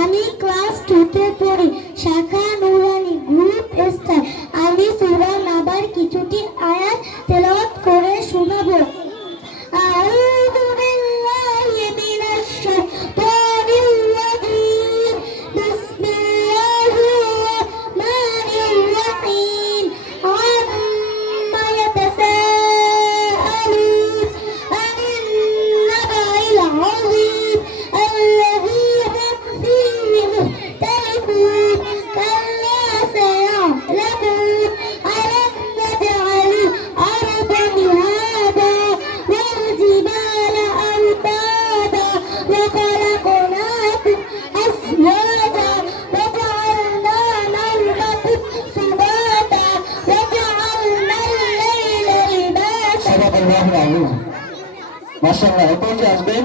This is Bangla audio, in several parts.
আমি ক্লাস টুতে পড়ি শাখা পৌঁছে আসবেন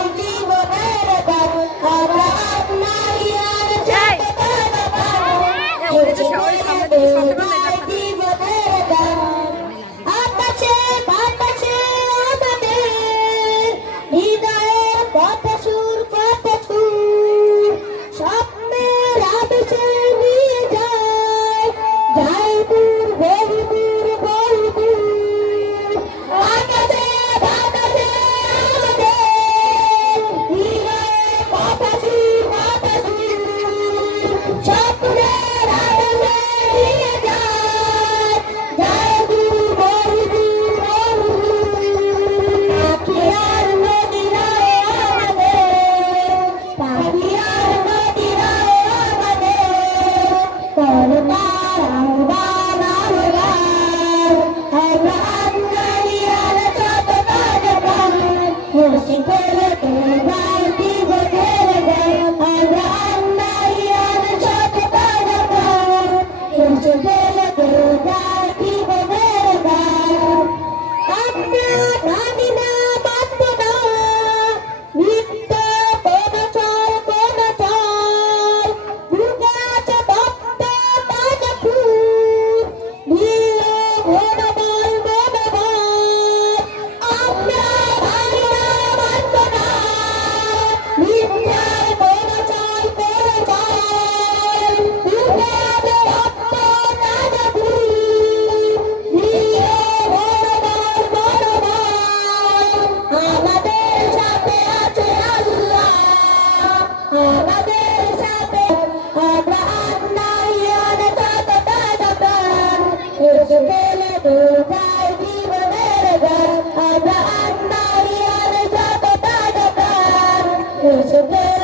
முடிச்சு போல কৃষ্ণের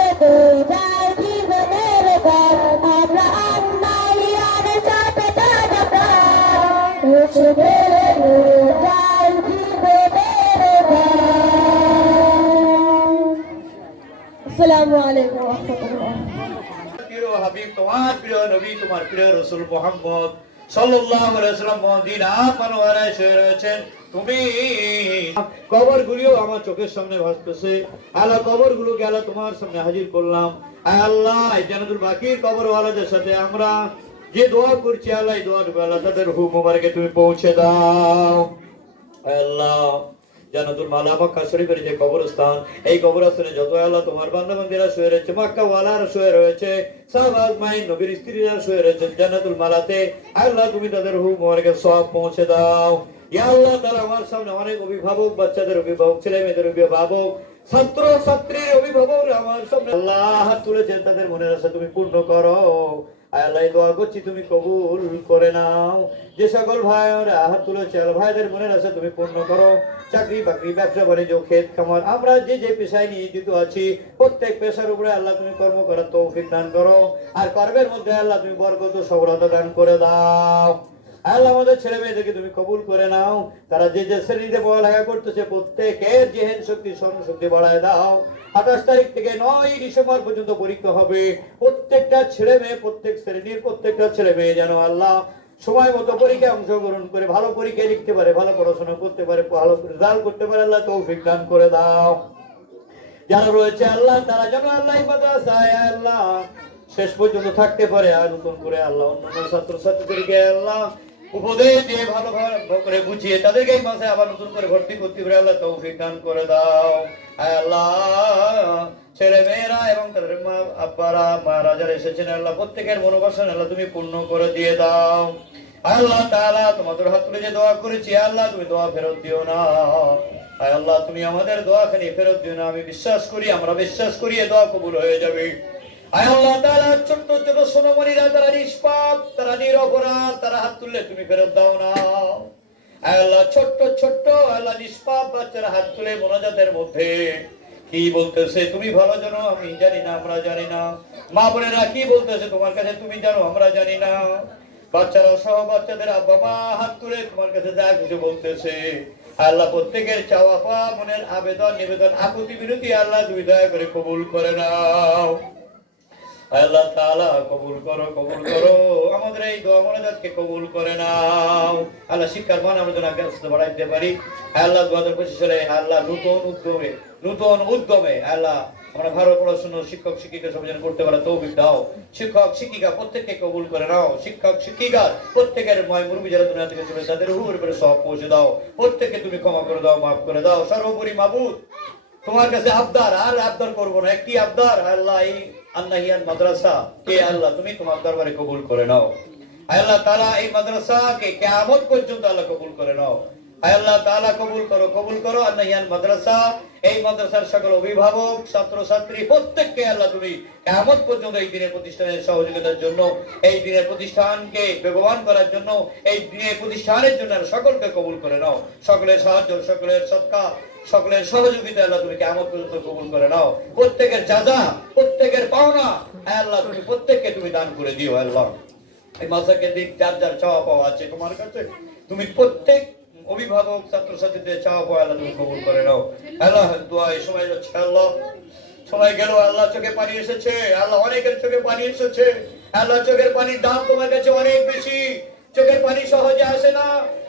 আলাইকুম প্রিয় হাবিব তোমার প্রিয় নবী তোমার প্রিয় রসুল মোহাম্মদ কবর গুলিও আমার চোখের সামনে ভাসতেছে। আল্লাহ কবর গুলোকে আল্লাহ তোমার সামনে হাজির করলাম। আল্লাহ জানাতুল বাকির কবর ওয়ালাদের সাথে আমরা যে দোয়া করছি, আল্লাহ আল্লাহ তাদের হু মোবারকে তুমি পৌঁছে দাও। আল্লাহ। জানাতুল মালা মক্কা শরীফের যে কবরস্থান, এই কবরস্থানে যত আল্লাহ তোমার বান্দা বান্দিরা শুয়ে রয়েছে মক্কা ওয়ালার শুয়ে রয়েছে সাহবাজ মাইন নবীর স্ত্রীরা শুয়ে রয়েছে জান্নাতুল মালাতে, আল্লাহ তুমি তাদের হু মোবারকে সব পৌঁছে দাও। ইয়া আল্লাহ, তারা আমার সামনে অনেক অভিভাবক, বাচ্চাদের অভিভাবক ছেলে মেয়েদের অভিভাবক ছাত্র ছাত্রীর অভিভাবক আমার সামনে আল্লাহ তুলেছে তাদের মনের আশা, তুমি পূর্ণ করো। আল্লাহ দোয়া করছি তুমি কবুল করে নাও। যে সকল ভাইরা হাত তুলেছে ভাইদের মনের আশা, তুমি পূর্ণ করো। চাকরি বাকরি, ব্যবসা বাণিজ্য, ক্ষেত খামার, আমরা যে যে পেশায় নিয়োজিত আছি, প্রত্যেক পেশার উপরে আল্লাহ তুমি কর্ম করার তৌফিক দান করো। আর কর্মের মধ্যে আল্লাহ তুমি বরকত সফলতা দান করে দাও। আল্লাহ আমাদের ছেলে মেয়েদেরকে তুমি কবুল করে নাও। তারা যে যে শ্রেণীতে পড়ালেখা করতেছে, প্রত্যেকের জেহেন শক্তি স্মরণ শক্তি বাড়ায় দাও। আঠাশ তারিখ থেকে নয় ডিসেম্বর পর্যন্ত পরীক্ষা হবে। প্রত্যেকটা ছেলে মেয়ে, প্রত্যেক শ্রেণির প্রত্যেকটা ছেলে মেয়ে যেন আল্লাহ সময় মতো পরীক্ষায় অংশগ্রহণ করে, ভালো পরীক্ষায় লিখতে পারে, ভালো পড়াশোনা করতে পারে, ভালো রেজাল্ট করতে পারে, আল্লাহ তৌফিক দান করে দাও। যারা রয়েছে আল্লাহ, তারা যেন আল্লাহ আল্লাহ শেষ পর্যন্ত থাকতে পারে, আর নতুন করে আল্লাহ অন্যান্য ছাত্র ছাত্রীদেরকে আল্লাহ উপদেশ দিয়ে ভালো করে বুঝিয়ে তাদেরকে এই মাসে আবার নতুন করে ভর্তি করতে পারে আল্লাহ তৌফিক দান করে দাও। ছেলে মেয়েরা এবং তাদের মা, আব্বারা মারা যারা এসেছেন, আল্লাহ প্রত্যেকের মনোবাসন আল্লাহ তুমি পূর্ণ করে দিয়ে দাও। আল্লাহ তাআলা, তোমাদের হাত তুলে যে দোয়া করেছি আল্লাহ, তুমি দোয়া ফেরত দিও না। আল্লাহ, তুমি আমাদের দোয়া দোয়াখানি ফেরত দিও না। আমি বিশ্বাস করি, আমরা বিশ্বাস করি এ দোয়া কবুল হয়ে যাবে। তুমি ভালো জানো, আমি জানি না, আমরা জানি না। মা বোনেরা কি বলতেছে, তোমার কাছে তুমি জানো, আমরা জানি না। বাচ্চারা সহ বাচ্চাদের আব্বা হাত তুলে তোমার কাছে যা কিছু বলতেছে। আল্লাহ প্রত্যেকের চাওয়া পাওয়া মনের আবেদন নিবেদন আকুতি বিরতি আল্লাহ দুই দয়া করে কবুল করে নাও। আল্লাহ তাআলা কবুল করো কবুল করো। আমাদের এই দোয়া মনোজাতকে কবুল করে নাও। আল্লাহ শিক্ষার মান আমরা যেন আগে বাড়াইতে পারি। আল্লাহ দু হাজার পঁচিশ সালে আল্লাহ নতুন উদ্যমে নতুন উদ্যমে আল্লাহ আমরা ভালো পড়াশোনা, শিক্ষক, শিক্ষিকা সব যেন করতে পারে তৌফিক দাও। শিক্ষক, শিক্ষিকা প্রত্যেককে কবুল করে নাও। শিক্ষক শিক্ষিকা প্রত্যেকের ময় মুরবি যারা দুনিয়া থেকে চলে তাদের উপর উপরে সব পৌঁছে দাও। প্রত্যেককে তুমি ক্ষমা করে দাও, মাফ করে দাও। সর্বোপরি মাবুদ, তোমার কাছে আবদার, আর আবদার করব না। একটি আবদার, আল্লাহ এই আন্নাহিয়ান মাদ্রাসা কে আল্লাহ, তুমি তোমার দরবারে কবুল করে নাও। আয় আল্লাহ তাআলা, এই মাদ্রাসাকে কিয়ামত পর্যন্ত আল্লাহ কবুল করে নাও। আয় আল্লাহ তাআলা, কবুল করো কবুল করো। আন্নাহিয়ান মাদ্রাসা, এই মাদ্রাসার সকল অভিভাবক ছাত্র ছাত্রী প্রত্যেককে আল্লাহ তুমি কিয়ামত পর্যন্ত এই দিনের প্রতিষ্ঠানের সহযোগিতার জন্য, এই দিনের প্রতিষ্ঠানকে ব্যবহার করার জন্য, এই দিনের প্রতিষ্ঠানের জন্য সকলকে কবুল করে নাও। সকলের সাহায্য, সকলের সৎকার সকলের সহযোগিতা আল্লাহ তুমি কেমন পর্যন্ত কবুল করে নাও। প্রত্যেকের যাজা, প্রত্যেকের পাওনা আল্লাহ তুমি প্রত্যেককে তুমি দান করে দিও আল্লাহ। এই মাসাকে দিক, যার যার চাওয়া পাওয়া আছে তোমার কাছে, তুমি প্রত্যেক অভিভাবক ছাত্র ছাত্রীদের চাওয়া পাওয়া আল্লাহ তুমি কবুল করে নাও। আল্লাহ, দোয়া এই সময় যাচ্ছে আল্লাহ। সময় গেল আল্লাহ, চোখে পানি এসেছে আল্লাহ, অনেকের চোখে পানি এসেছে। আল্লাহ, চোখের পানির দাম তোমার কাছে অনেক বেশি। চোখের পানি সহজে আসে না।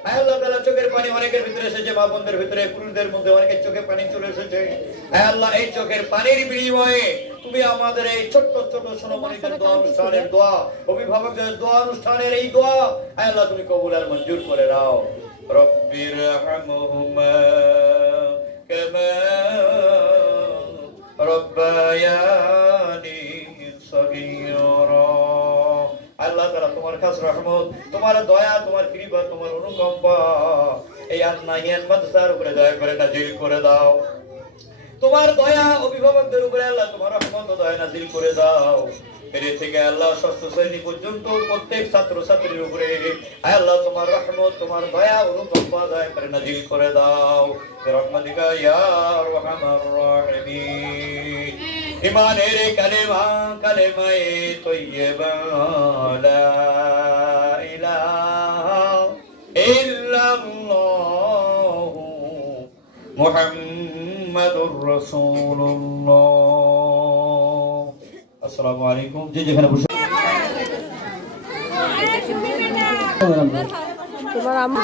আয় আল্লাহ চোখের পানি অনেকের ভিতরে এসেছে মা বোনদের ভিতরে পুরুষদের মধ্যে অনেকের চোখে পানি চলে এসেছে। আয় আল্লাহ এই চোখের পানির বিনিময়ে তুমি আমাদের এই ছোট্ট ছোট সোনামণিদের দোয়া অনুষ্ঠানের দোয়া অভিভাবকদের দোয়া অনুষ্ঠানের এই দোয়া আয় আল্লাহ তুমি কবুল আর মঞ্জুর করে নাও। রব্বির হামহুমা কামা রব্বায়ানি তোমার কাছে রহমত। তোমার দয়া, তোমার কৃপা, তোমার অনুকম্পা। এই আন্নাহিয়ান মাদ্রাসার উপরে দয়া করে নাজিল করে দাও। তোমার দয়া অভিভাবকদের উপরে আল্লাহ তোমার রহমত দয়া না দিল করে দাও। এর থেকে আল্লাহ ষষ্ঠ শ্রেণি পর্যন্ত প্রত্যেক ছাত্র ছাত্রীর উপরে আল্লাহ, তোমার রহমত, তোমার দয়া অনুকম্পা দয়া করে নাজিল করে দাও। রহমতিকা, ইয়া রহমান রাহিমিন। ইমানের কালেমা, কালেমায়ে তৈয়বা, লা ইলাহা ইল্লাল্লাহু মুহাম্মাদুর রাসূলুল্লাহ। আসসালামু আলাইকুম। যে যেখানে বসে তোমার আম্মু